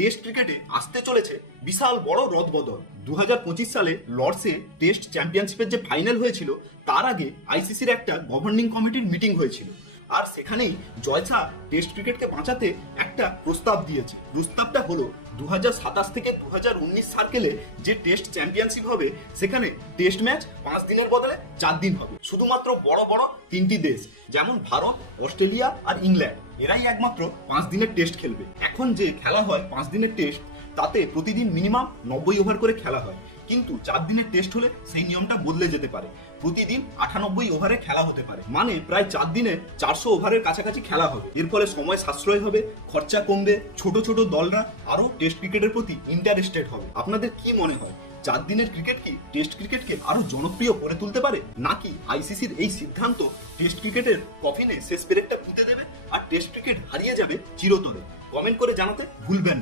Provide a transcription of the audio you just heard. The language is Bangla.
টেস্ট ক্রিকেটে আসতে চলেছে বিশাল বড় রদবদল। 2025 সালে লর্ডসে টেস্ট চ্যাম্পিয়নশিপের যে ফাইনাল হয়েছিল তার আগে আইসিসির একটা গভর্নিং কমিটির মিটিং হয়েছিল, আর সেখানেই জয় শাহ টেস্ট ক্রিকেটকে বাঁচাতে একটা প্রস্তাব দিয়েছে। প্রস্তাবটা হলো 2027 থেকে 2019 সার্কেলে যে টেস্ট চ্যাম্পিয়নশিপ হবে সেখানে টেস্ট ম্যাচ 5 দিনের বদলে 4 দিন হবে। শুধুমাত্র বড় বড় 3টি দেশ যেমন ভারত, অস্ট্রেলিয়া আর ইংল্যান্ড এরাই একমাত্র 5 দিনের টেস্ট খেলবে। এখন যে খেলা হয় 5 দিনের টেস্ট, তাতে প্রতিদিন মিনিমাম 90 ওভার করে খেলা হয়, কিন্তু 4 দিনের টেস্ট হলে সেই নিয়মটা বদলে যেতে পারে। প্রতিদিন 98 ওভারে খেলা হতে পারে, মানে প্রায় 4 দিনে 400 ওভারের কাছাকাছি খেলা হবে। এর ফলে সময় সাশ্রয় হবে, খরচা কমবে, ছোট ছোট দলরা আরো টেস্ট ক্রিকেটের প্রতি ইন্টারেস্টেড হবে। আপনাদের কি মনে হয়, 4 দিনের ক্রিকেট কি টেস্ট ক্রিকেটকে আরো জনপ্রিয় করে তুলতে পারে, নাকি আইসিসির এই সিদ্ধান্ত টেস্ট ক্রিকেটের কফিনে শেষ পেরেকটা পুঁতে দেবে আর টেস্ট ক্রিকেট হারিয়ে যাবে চিরতরে? কমেন্ট করে জানাতে ভুলবেন না।